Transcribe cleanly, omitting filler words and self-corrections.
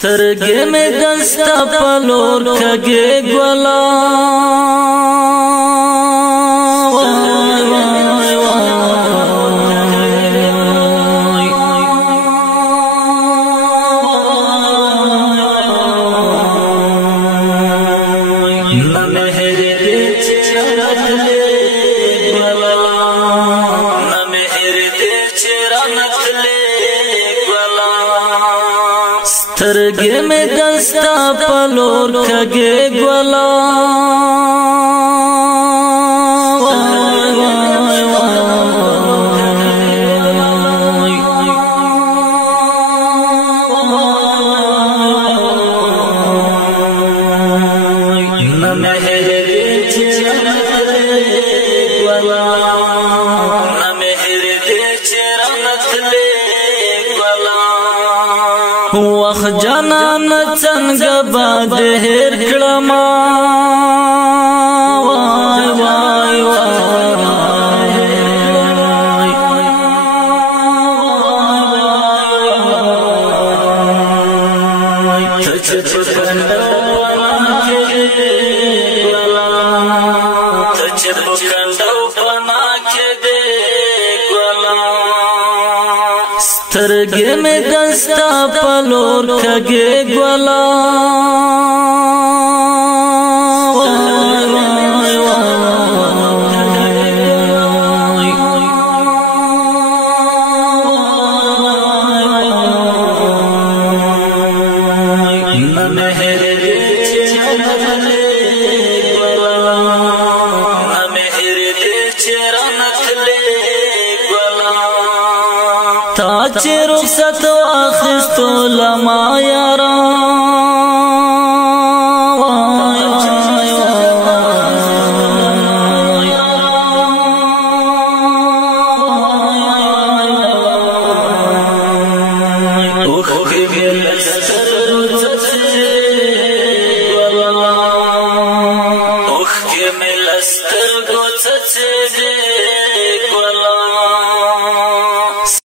سترګې مې دستا په لور کږې ګولا سترګې مې دستا په لور کږې ګولا وخت جانان څنګه باد هېر کړم وای وای وای تچ پکندو پنا کې دې ګلا سترګې مې دستا په لور کږې ګولا تا چې رخصت واخیستو لما یارا